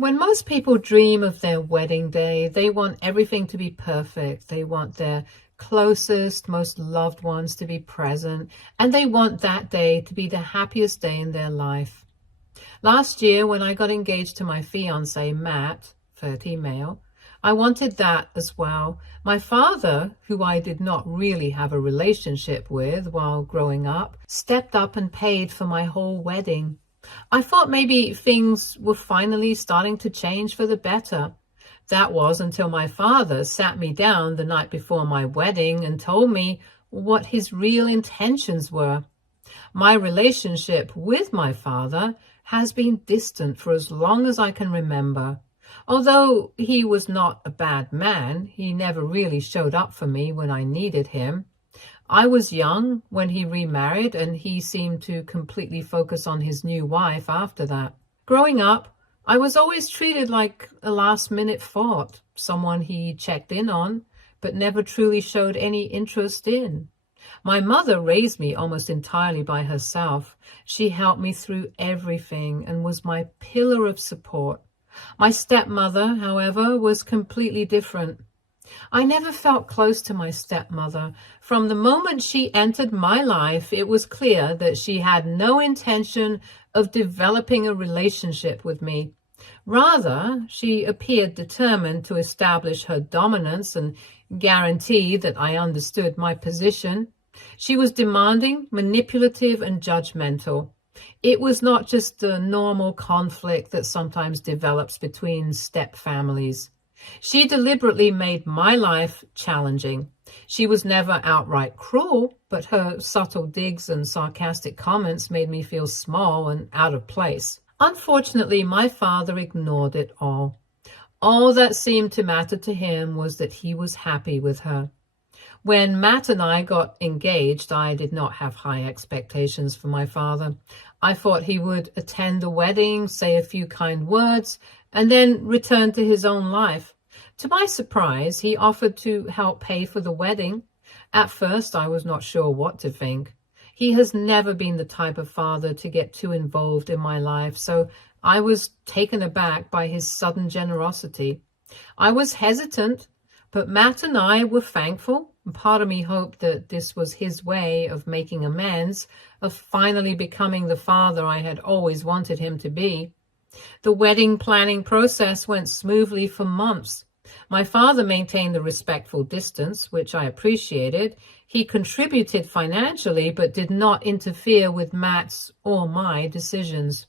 When most people dream of their wedding day, they want everything to be perfect. They want their closest, most loved ones to be present, and they want that day to be the happiest day in their life. Last year, when I got engaged to my fiance, Matt, 30 male, I wanted that as well. My father, who I did not really have a relationship with while growing up, stepped up and paid for my whole wedding. I thought maybe things were finally starting to change for the better. That was until my father sat me down the night before my wedding and told me what his real intentions were. My relationship with my father has been distant for as long as I can remember. Although he was not a bad man, he never really showed up for me when I needed him. I was young when he remarried, and he seemed to completely focus on his new wife after that. Growing up, I was always treated like a last-minute thought, someone he checked in on, but never truly showed any interest in. My mother raised me almost entirely by herself. She helped me through everything and was my pillar of support. My stepmother, however, was completely different. I never felt close to my stepmother. From the moment she entered my life, it was clear that she had no intention of developing a relationship with me. Rather, she appeared determined to establish her dominance and guarantee that I understood my position. She was demanding, manipulative, and judgmental. It was not just the normal conflict that sometimes develops between step families. She deliberately made my life challenging. She was never outright cruel, but her subtle digs and sarcastic comments made me feel small and out of place. Unfortunately, my father ignored it all. All that seemed to matter to him was that he was happy with her. When Matt and I got engaged, I did not have high expectations for my father. I thought he would attend the wedding, say a few kind words, and then return to his own life. To my surprise, he offered to help pay for the wedding. At first, I was not sure what to think. He has never been the type of father to get too involved in my life, so I was taken aback by his sudden generosity. I was hesitant, but Matt and I were thankful. Part of me hoped that this was his way of making amends, of finally becoming the father I had always wanted him to be. The wedding planning process went smoothly for months. My father maintained a respectful distance, which I appreciated. He contributed financially, but did not interfere with Matt's or my decisions.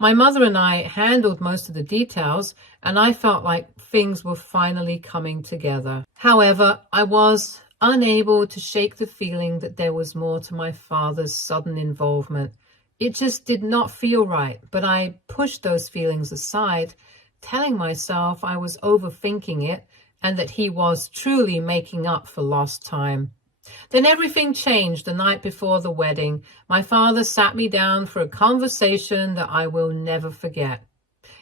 My mother and I handled most of the details, and I felt like things were finally coming together. However, I was unable to shake the feeling that there was more to my father's sudden involvement. It just did not feel right, but I pushed those feelings aside, telling myself I was overthinking it and that he was truly making up for lost time. Then everything changed the night before the wedding. My father sat me down for a conversation that I will never forget.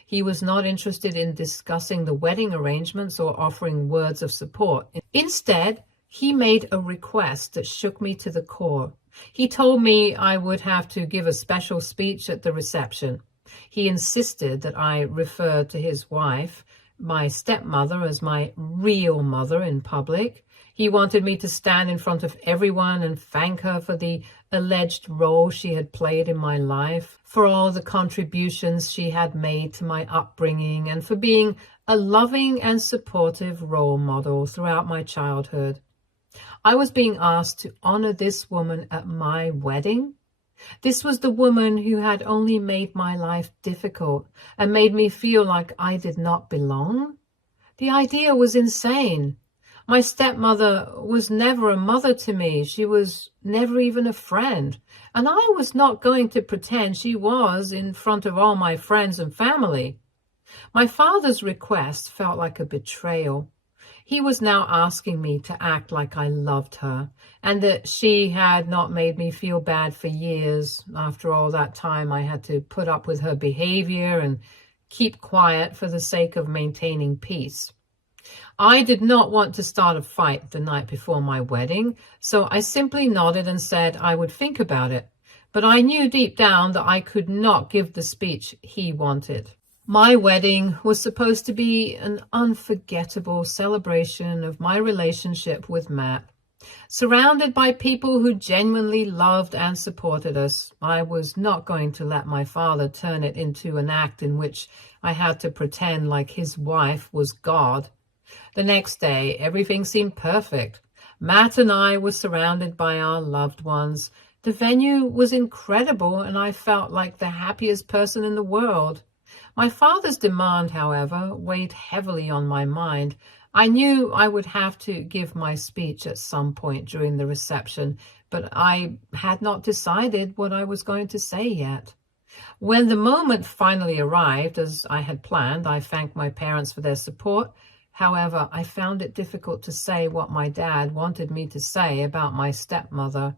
He was not interested in discussing the wedding arrangements or offering words of support. Instead, he made a request that shook me to the core. He told me I would have to give a special speech at the reception. He insisted that I refer to his wife, my stepmother, as my real mother in public. He wanted me to stand in front of everyone and thank her for the alleged role she had played in my life, for all the contributions she had made to my upbringing, and for being a loving and supportive role model throughout my childhood. I was being asked to honor this woman at my wedding. This was the woman who had only made my life difficult and made me feel like I did not belong. The idea was insane. My stepmother was never a mother to me. She was never even a friend. And I was not going to pretend she was in front of all my friends and family. My father's request felt like a betrayal. He was now asking me to act like I loved her and that she had not made me feel bad for years. After all that time, I had to put up with her behavior and keep quiet for the sake of maintaining peace. I did not want to start a fight the night before my wedding, so I simply nodded and said I would think about it. But I knew deep down that I could not give the speech he wanted. My wedding was supposed to be an unforgettable celebration of my relationship with Matt. Surrounded by people who genuinely loved and supported us, I was not going to let my father turn it into an act in which I had to pretend like his wife was God. The next day, everything seemed perfect. Matt and I were surrounded by our loved ones. The venue was incredible, and I felt like the happiest person in the world. My father's demand, however, weighed heavily on my mind. I knew I would have to give my speech at some point during the reception, but I had not decided what I was going to say yet. When the moment finally arrived, as I had planned, I thanked my parents for their support. However, I found it difficult to say what my dad wanted me to say about my stepmother.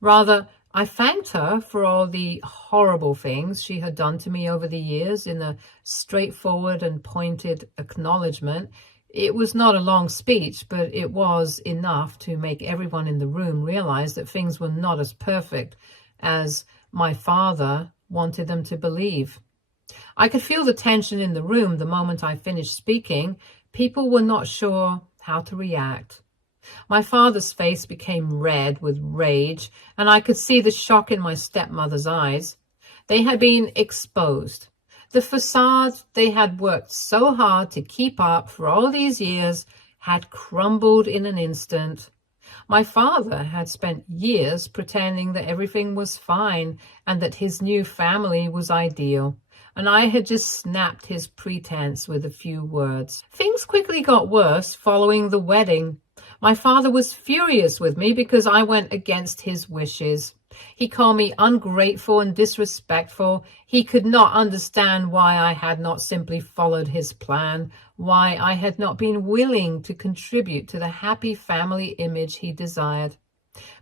Rather, I thanked her for all the horrible things she had done to me over the years in a straightforward and pointed acknowledgement. It was not a long speech, but it was enough to make everyone in the room realize that things were not as perfect as my father wanted them to believe. I could feel the tension in the room the moment I finished speaking. People were not sure how to react. My father's face became red with rage, and I could see the shock in my stepmother's eyes. They had been exposed. The facade they had worked so hard to keep up for all these years had crumbled in an instant. My father had spent years pretending that everything was fine and that his new family was ideal, and I had just snapped his pretense with a few words. Things quickly got worse following the wedding. My father was furious with me because I went against his wishes. He called me ungrateful and disrespectful. He could not understand why I had not simply followed his plan, why I had not been willing to contribute to the happy family image he desired.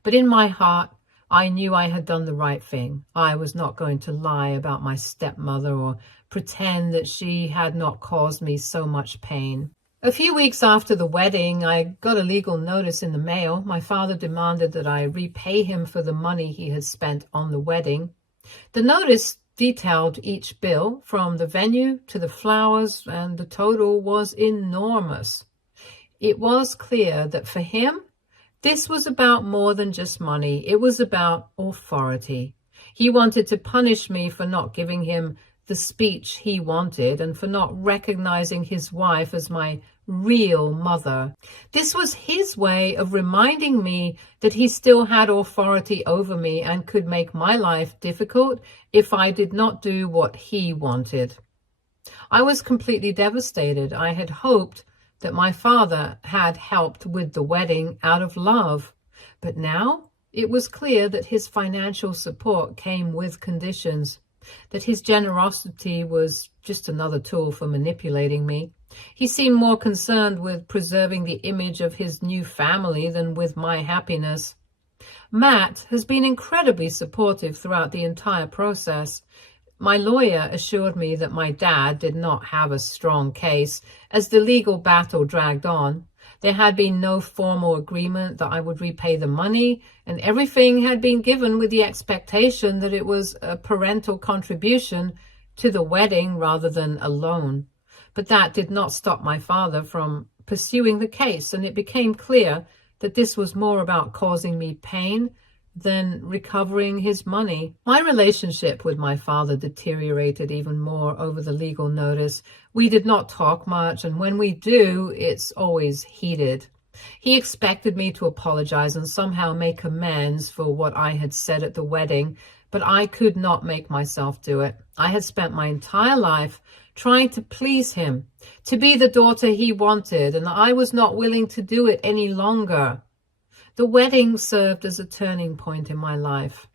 But in my heart, I knew I had done the right thing. I was not going to lie about my stepmother or pretend that she had not caused me so much pain. A few weeks after the wedding, I got a legal notice in the mail. My father demanded that I repay him for the money he had spent on the wedding. The notice detailed each bill, from the venue to the flowers, and the total was enormous. It was clear that for him, this was about more than just money. It was about authority. He wanted to punish me for not giving him the speech he wanted and for not recognizing his wife as my real mother. This was his way of reminding me that he still had authority over me and could make my life difficult if I did not do what he wanted. I was completely devastated. I had hoped that my father had helped with the wedding out of love, but now it was clear that his financial support came with conditions, that his generosity was just another tool for manipulating me. He seemed more concerned with preserving the image of his new family than with my happiness. Matt has been incredibly supportive throughout the entire process. My lawyer assured me that my dad did not have a strong case. As the legal battle dragged on, there had been no formal agreement that I would repay the money, and everything had been given with the expectation that it was a parental contribution to the wedding rather than a loan. But that did not stop my father from pursuing the case, and it became clear that this was more about causing me pain than recovering his money. My relationship with my father deteriorated even more over the legal notice. We did not talk much, and when we do, it's always heated. He expected me to apologize and somehow make amends for what I had said at the wedding, but I could not make myself do it. I had spent my entire life trying to please him, to be the daughter he wanted, and I was not willing to do it any longer. The wedding served as a turning point in my life.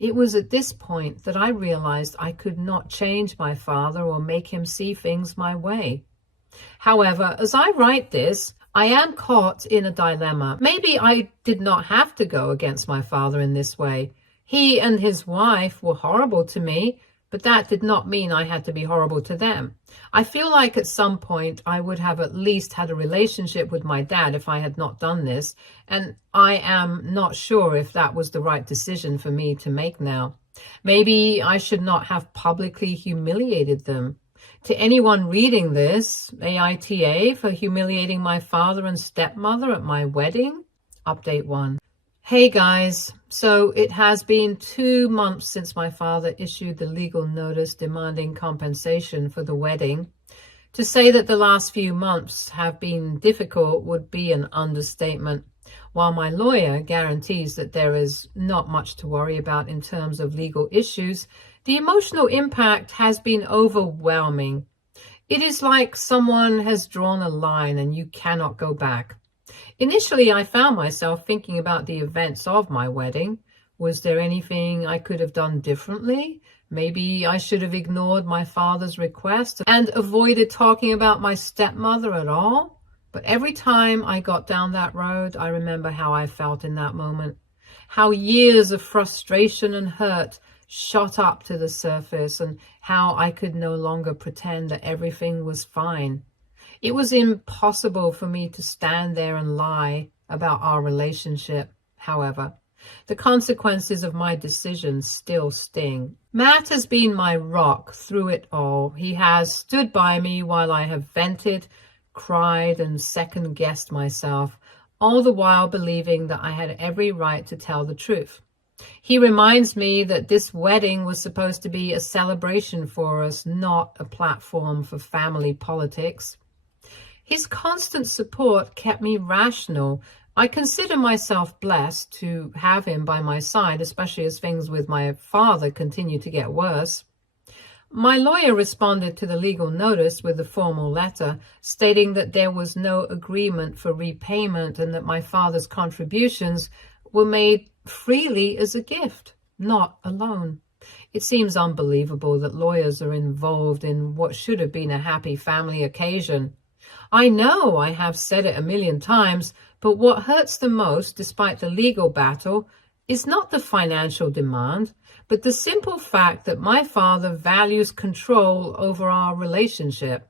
It was at this point that I realized I could not change my father or make him see things my way. However, as I write this, I am caught in a dilemma. Maybe I did not have to go against my father in this way. He and his wife were horrible to me, but that did not mean I had to be horrible to them. I feel like at some point I would have at least had a relationship with my dad if I had not done this, and I am not sure if that was the right decision for me to make now. Maybe I should not have publicly humiliated them. To anyone reading this, AITA for humiliating my father and stepmother at my wedding. Update 1. Hey guys, so it has been 2 months since my father issued the legal notice demanding compensation for the wedding. To say that the last few months have been difficult would be an understatement. While my lawyer guarantees that there is not much to worry about in terms of legal issues, the emotional impact has been overwhelming. It is like someone has drawn a line and you cannot go back. Initially, I found myself thinking about the events of my wedding. Was there anything I could have done differently? Maybe I should have ignored my father's request and avoided talking about my stepmother at all. But every time I got down that road, I remember how I felt in that moment. How years of frustration and hurt shot up to the surface and how I could no longer pretend that everything was fine. It was impossible for me to stand there and lie about our relationship, however. The consequences of my decisions still sting. Matt has been my rock through it all. He has stood by me while I have vented, cried, and second-guessed myself, all the while believing that I had every right to tell the truth. He reminds me that this wedding was supposed to be a celebration for us, not a platform for family politics. His constant support kept me rational. I consider myself blessed to have him by my side, especially as things with my father continue to get worse. My lawyer responded to the legal notice with a formal letter stating that there was no agreement for repayment and that my father's contributions were made freely as a gift, not a loan. It seems unbelievable that lawyers are involved in what should have been a happy family occasion. I know I have said it a million times, but what hurts the most, despite the legal battle, is not the financial demand, but the simple fact that my father values control over our relationship.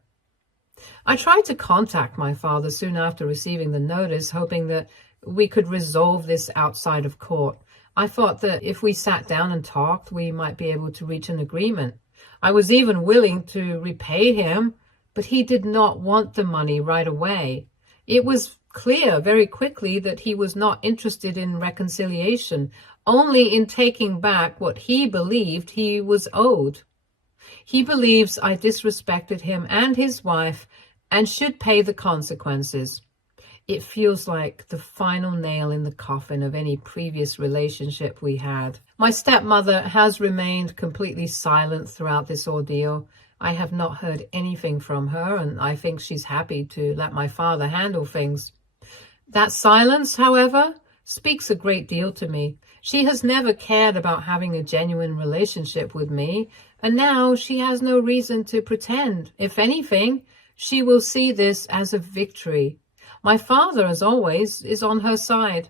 I tried to contact my father soon after receiving the notice, hoping that we could resolve this outside of court. I thought that if we sat down and talked, we might be able to reach an agreement. I was even willing to repay him, but he did not want the money right away. It was clear very quickly that he was not interested in reconciliation, only in taking back what he believed he was owed. He believes I disrespected him and his wife and should pay the consequences. It feels like the final nail in the coffin of any previous relationship we had. My stepmother has remained completely silent throughout this ordeal. I have not heard anything from her, and I think she's happy to let my father handle things. That silence, however, speaks a great deal to me. She has never cared about having a genuine relationship with me, and now she has no reason to pretend. If anything, she will see this as a victory. My father, as always, is on her side.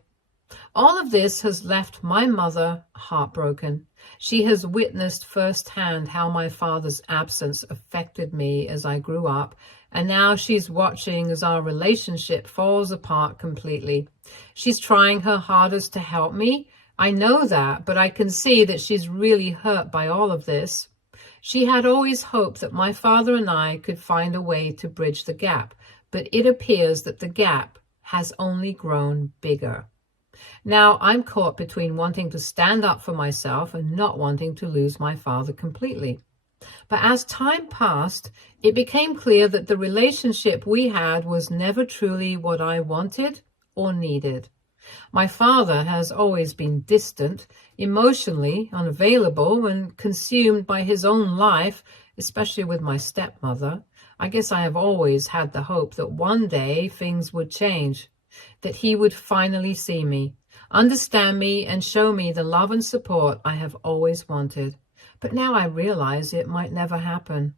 All of this has left my mother heartbroken. She has witnessed firsthand how my father's absence affected me as I grew up, and now she's watching as our relationship falls apart completely. She's trying her hardest to help me. I know that, but I can see that she's really hurt by all of this. She had always hoped that my father and I could find a way to bridge the gap, but it appears that the gap has only grown bigger. Now I'm caught between wanting to stand up for myself and not wanting to lose my father completely. But as time passed, it became clear that the relationship we had was never truly what I wanted or needed. My father has always been distant, emotionally unavailable, and consumed by his own life, especially with my stepmother. I guess I have always had the hope that one day things would change, that he would finally see me, understand me, and show me the love and support I have always wanted. But now I realize it might never happen.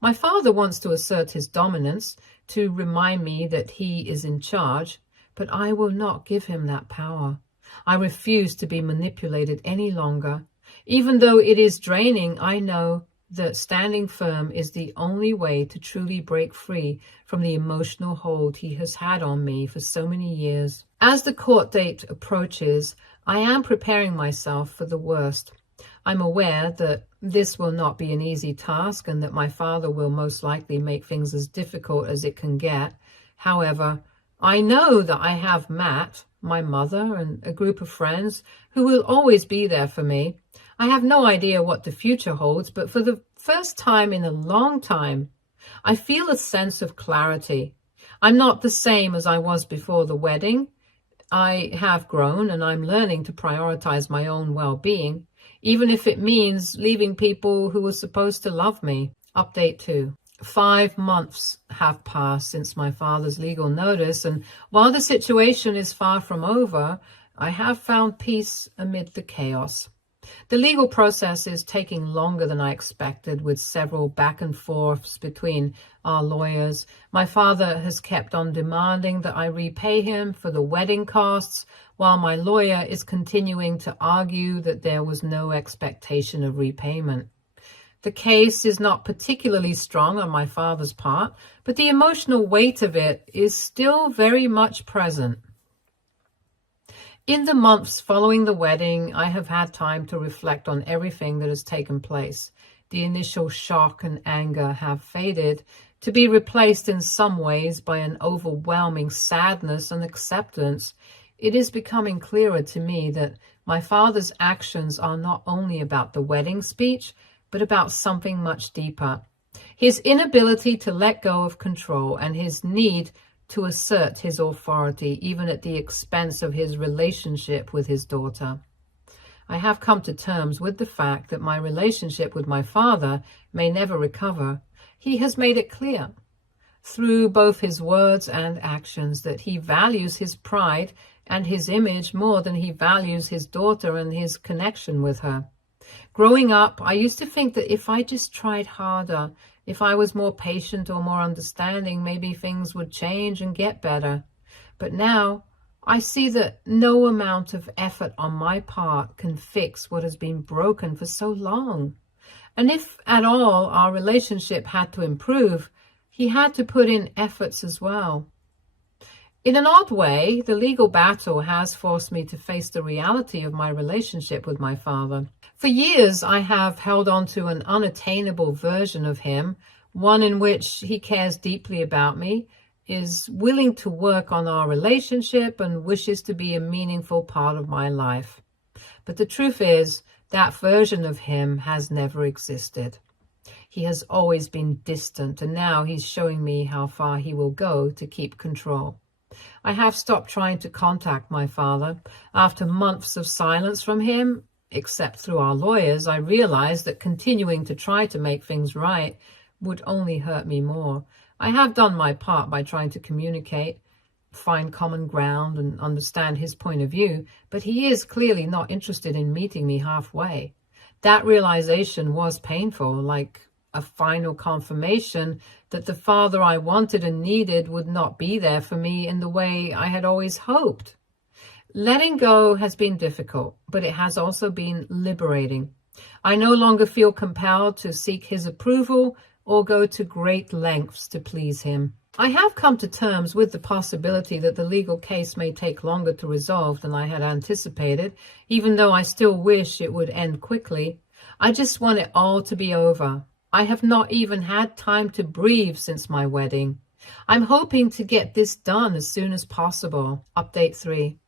My father wants to assert his dominance, to remind me that he is in charge, but I will not give him that power. I refuse to be manipulated any longer. Even though it is draining, I know that standing firm is the only way to truly break free from the emotional hold he has had on me for so many years. As the court date approaches, I am preparing myself for the worst. I'm aware that this will not be an easy task and that my father will most likely make things as difficult as it can get. However, I know that I have Matt, my mother, and a group of friends who will always be there for me. I have no idea what the future holds, but for the first time in a long time, I feel a sense of clarity. I'm not the same as I was before the wedding. I have grown and I'm learning to prioritize my own well-being, even if it means leaving people who were supposed to love me. Update 2. 5 months have passed since my father's legal notice, and while the situation is far from over, I have found peace amid the chaos. The legal process is taking longer than I expected, with several back and forths between our lawyers. My father has kept on demanding that I repay him for the wedding costs, while my lawyer is continuing to argue that there was no expectation of repayment. The case is not particularly strong on my father's part, but the emotional weight of it is still very much present. In the months following the wedding, I have had time to reflect on everything that has taken place. The initial shock and anger have faded, to be replaced in some ways by an overwhelming sadness and acceptance. It is becoming clearer to me that my father's actions are not only about the wedding speech, but about something much deeper. His inability to let go of control and his need to assert his authority, even at the expense of his relationship with his daughter. I have come to terms with the fact that my relationship with my father may never recover. He has made it clear, through both his words and actions, that he values his pride and his image more than he values his daughter and his connection with her. Growing up, I used to think that if I just tried harder, if I was more patient or more understanding, maybe things would change and get better. But now I see that no amount of effort on my part can fix what has been broken for so long. And if at all our relationship had to improve, he had to put in efforts as well. In an odd way, the legal battle has forced me to face the reality of my relationship with my father. For years, I have held on to an unattainable version of him, one in which he cares deeply about me, is willing to work on our relationship, and wishes to be a meaningful part of my life. But the truth is, that version of him has never existed. He has always been distant, and now he's showing me how far he will go to keep control. I have stopped trying to contact my father. After months of silence from him, except through our lawyers, I realized that continuing to try to make things right would only hurt me more. I have done my part by trying to communicate, find common ground, and understand his point of view, but he is clearly not interested in meeting me halfway. That realization was painful, like a final confirmation that the father I wanted and needed would not be there for me in the way I had always hoped. Letting go has been difficult, but it has also been liberating. I no longer feel compelled to seek his approval or go to great lengths to please him. I have come to terms with the possibility that the legal case may take longer to resolve than I had anticipated, even though I still wish it would end quickly. I just want it all to be over. I have not even had time to breathe since my wedding. I'm hoping to get this done as soon as possible. Update 3.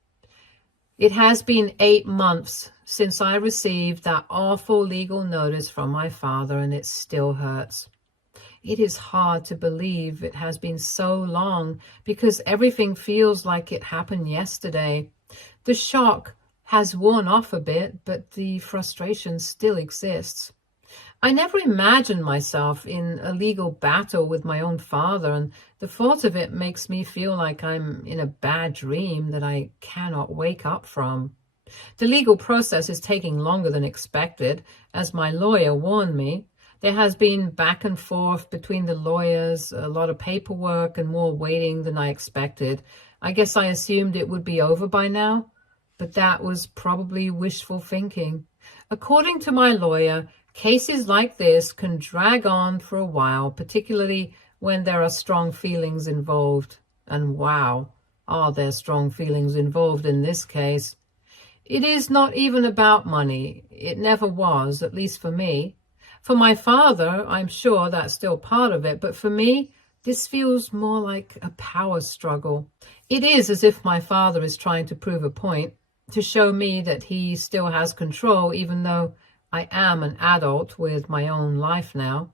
It has been 8 months since I received that awful legal notice from my father, and it still hurts. It is hard to believe it has been so long because everything feels like it happened yesterday. The shock has worn off a bit, but the frustration still exists. I never imagined myself in a legal battle with my own father, and the thought of it makes me feel like I'm in a bad dream that I cannot wake up from. The legal process is taking longer than expected, as my lawyer warned me. There has been back and forth between the lawyers, a lot of paperwork and more waiting than I expected. I guess I assumed it would be over by now, but that was probably wishful thinking. According to my lawyer, cases like this can drag on for a while, particularly when there are strong feelings involved. And wow, are there strong feelings involved in this case? It is not even about money. It never was, at least for me. For my father, I'm sure that's still part of it, but for me, this feels more like a power struggle. It is as if my father is trying to prove a point, to show me that he still has control, even though I am an adult with my own life now.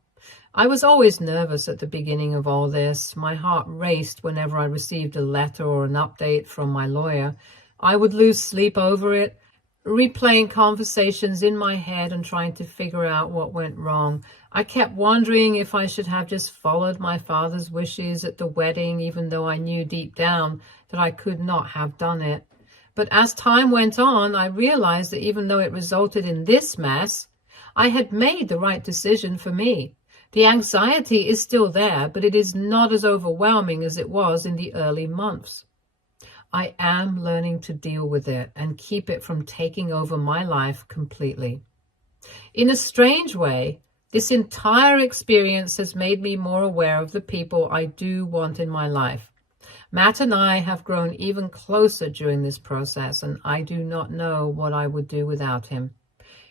I was always nervous at the beginning of all this. My heart raced whenever I received a letter or an update from my lawyer. I would lose sleep over it, replaying conversations in my head and trying to figure out what went wrong. I kept wondering if I should have just followed my father's wishes at the wedding, even though I knew deep down that I could not have done it. But as time went on, I realized that even though it resulted in this mess, I had made the right decision for me. The anxiety is still there, but it is not as overwhelming as it was in the early months. I am learning to deal with it and keep it from taking over my life completely. In a strange way, this entire experience has made me more aware of the people I do want in my life. Matt and I have grown even closer during this process, and I do not know what I would do without him.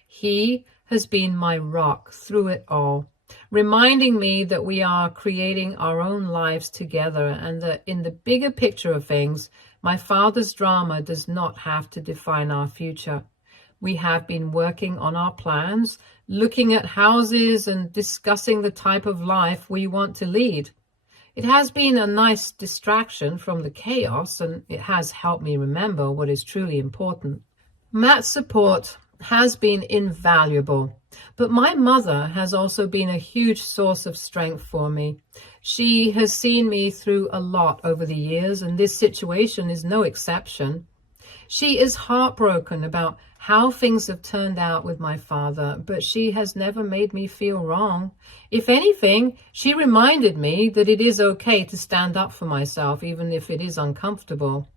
He has been my rock through it all, reminding me that we are creating our own lives together and that in the bigger picture of things, my father's drama does not have to define our future. We have been working on our plans, looking at houses and discussing the type of life we want to lead. It has been a nice distraction from the chaos, and it has helped me remember what is truly important. Matt's support has been invaluable, but my mother has also been a huge source of strength for me. She has seen me through a lot over the years, and this situation is no exception. She is heartbroken about how things have turned out with my father, but she has never made me feel wrong. If anything, she reminded me that it is okay to stand up for myself, even if it is uncomfortable.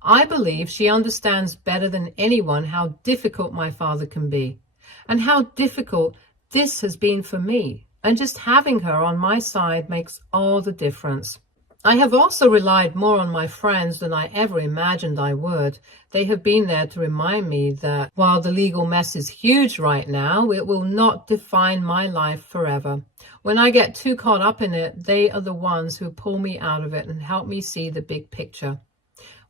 I believe she understands better than anyone how difficult my father can be, and how difficult this has been for me. And just having her on my side makes all the difference. I have also relied more on my friends than I ever imagined I would. They have been there to remind me that while the legal mess is huge right now, it will not define my life forever. When I get too caught up in it, they are the ones who pull me out of it and help me see the big picture.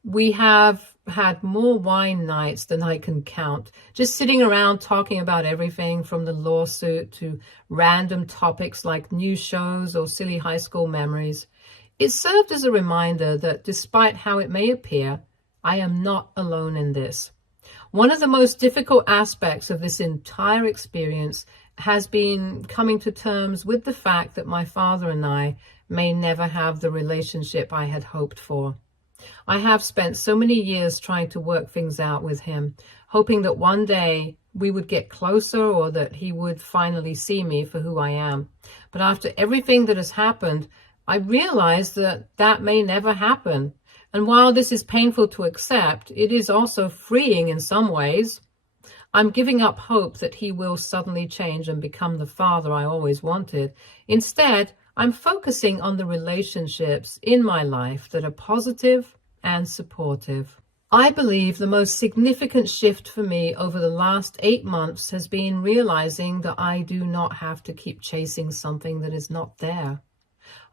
We have had more wine nights than I can count, just sitting around talking about everything from the lawsuit to random topics like new shows or silly high school memories. It served as a reminder that despite how it may appear, I am not alone in this. One of the most difficult aspects of this entire experience has been coming to terms with the fact that my father and I may never have the relationship I had hoped for. I have spent so many years trying to work things out with him, hoping that one day we would get closer or that he would finally see me for who I am. But after everything that has happened, I realize that that may never happen. And while this is painful to accept, it is also freeing in some ways. I'm giving up hope that he will suddenly change and become the father I always wanted. Instead, I'm focusing on the relationships in my life that are positive and supportive. I believe the most significant shift for me over the last 8 months has been realizing that I do not have to keep chasing something that is not there.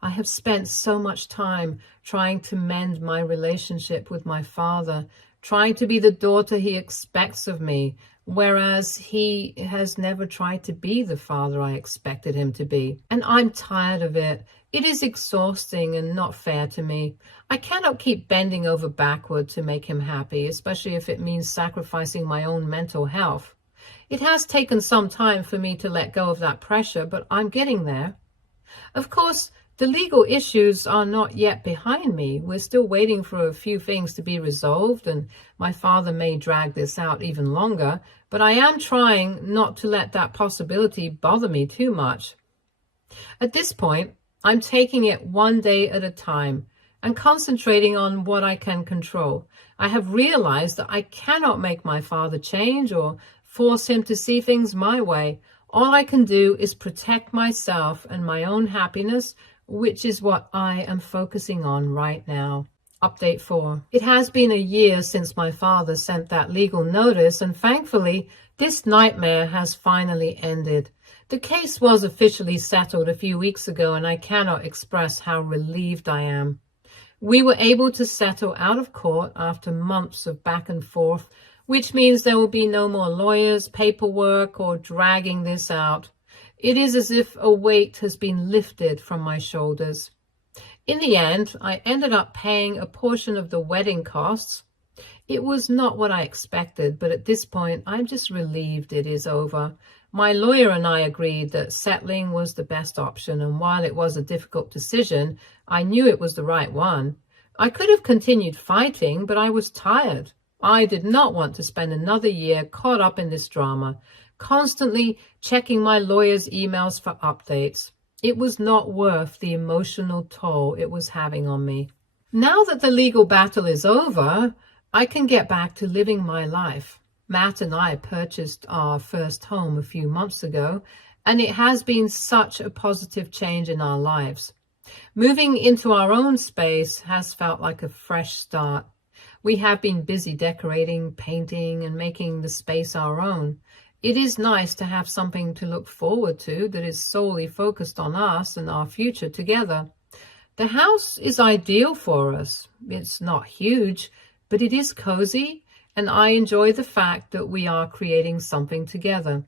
I have spent so much time trying to mend my relationship with my father, trying to be the daughter he expects of me, whereas he has never tried to be the father I expected him to be. And I'm tired of it. It is exhausting and not fair to me. I cannot keep bending over backward to make him happy, especially if it means sacrificing my own mental health. It has taken some time for me to let go of that pressure, but I'm getting there. Of course, the legal issues are not yet behind me. We're still waiting for a few things to be resolved, and my father may drag this out even longer, but I am trying not to let that possibility bother me too much. At this point, I'm taking it one day at a time and concentrating on what I can control. I have realized that I cannot make my father change or force him to see things my way. All I can do is protect myself and my own happiness, which is what I am focusing on right now. Update 4. It has been a year since my father sent that legal notice, and thankfully, this nightmare has finally ended. The case was officially settled a few weeks ago, and I cannot express how relieved I am. We were able to settle out of court after months of back and forth, which means there will be no more lawyers, paperwork, or dragging this out. It is as if a weight has been lifted from my shoulders. In the end, I ended up paying a portion of the wedding costs. It was not what I expected, but at this point, I'm just relieved it is over. My lawyer and I agreed that settling was the best option, and while it was a difficult decision, I knew it was the right one. I could have continued fighting, but I was tired. I did not want to spend another year caught up in this drama, constantly checking my lawyer's emails for updates. It was not worth the emotional toll it was having on me. Now that the legal battle is over, I can get back to living my life. Matt and I purchased our first home a few months ago, and it has been such a positive change in our lives. Moving into our own space has felt like a fresh start. We have been busy decorating, painting, and making the space our own. It is nice to have something to look forward to that is solely focused on us and our future together. The house is ideal for us. It's not huge, but it is cozy, and I enjoy the fact that we are creating something together.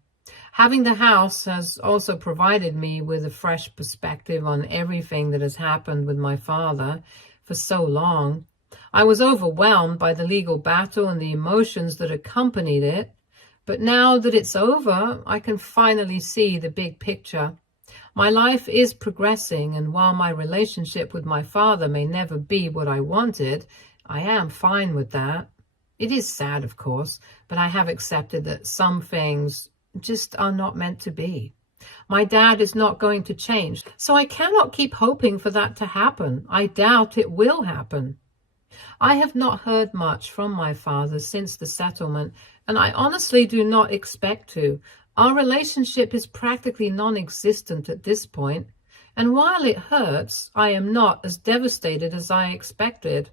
Having the house has also provided me with a fresh perspective on everything that has happened with my father for so long. I was overwhelmed by the legal battle and the emotions that accompanied it, but now that it's over, I can finally see the big picture. My life is progressing, and while my relationship with my father may never be what I wanted, I am fine with that. It is sad, of course, but I have accepted that some things just are not meant to be. My dad is not going to change, so I cannot keep hoping for that to happen. I doubt it will happen. I have not heard much from my father since the settlement, and I honestly do not expect to. Our relationship is practically non-existent at this point, and while it hurts, I am not as devastated as I expected.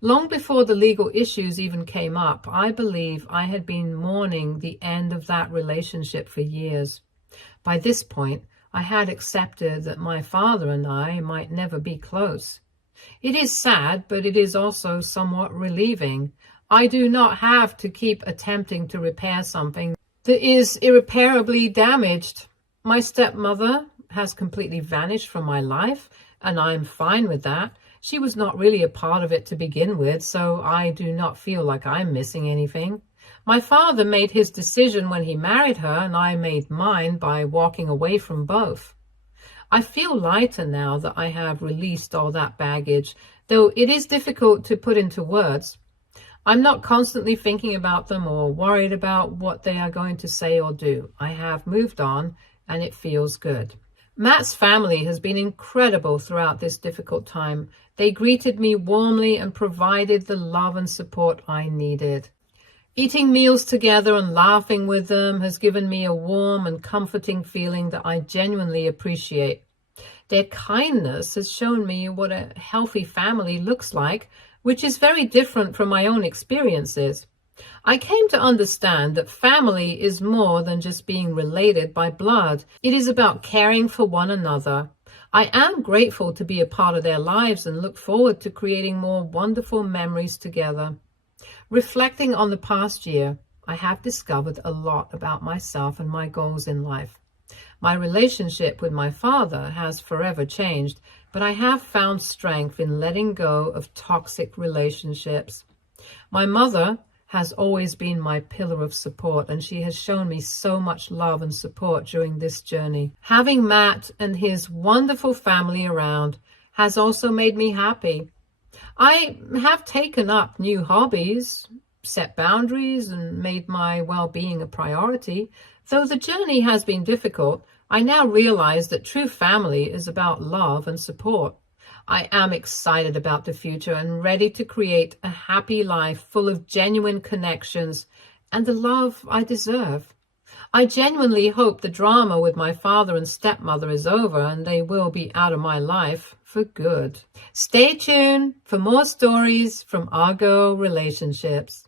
Long before the legal issues even came up, I believe I had been mourning the end of that relationship for years. By this point, I had accepted that my father and I might never be close. It is sad, but it is also somewhat relieving. I do not have to keep attempting to repair something that is irreparably damaged. My stepmother has completely vanished from my life, and I'm fine with that. She was not really a part of it to begin with, so I do not feel like I'm missing anything. My father made his decision when he married her, and I made mine by walking away from both. I feel lighter now that I have released all that baggage, though it is difficult to put into words. I'm not constantly thinking about them or worried about what they are going to say or do. I have moved on, and it feels good. Matt's family has been incredible throughout this difficult time. They greeted me warmly and provided the love and support I needed. Eating meals together and laughing with them has given me a warm and comforting feeling that I genuinely appreciate. Their kindness has shown me what a healthy family looks like, which is very different from my own experiences. I came to understand that family is more than just being related by blood. It is about caring for one another. I am grateful to be a part of their lives and look forward to creating more wonderful memories together. Reflecting on the past year, I have discovered a lot about myself and my goals in life. My relationship with my father has forever changed, but I have found strength in letting go of toxic relationships. My mother has always been my pillar of support, and she has shown me so much love and support during this journey. Having Matt and his wonderful family around has also made me happy. I have taken up new hobbies, set boundaries, and made my well-being a priority. Though the journey has been difficult, I now realize that true family is about love and support. I am excited about the future and ready to create a happy life full of genuine connections and the love I deserve. I genuinely hope the drama with my father and stepmother is over and they will be out of my life for good. Stay tuned for more stories from Our Girl Relationships.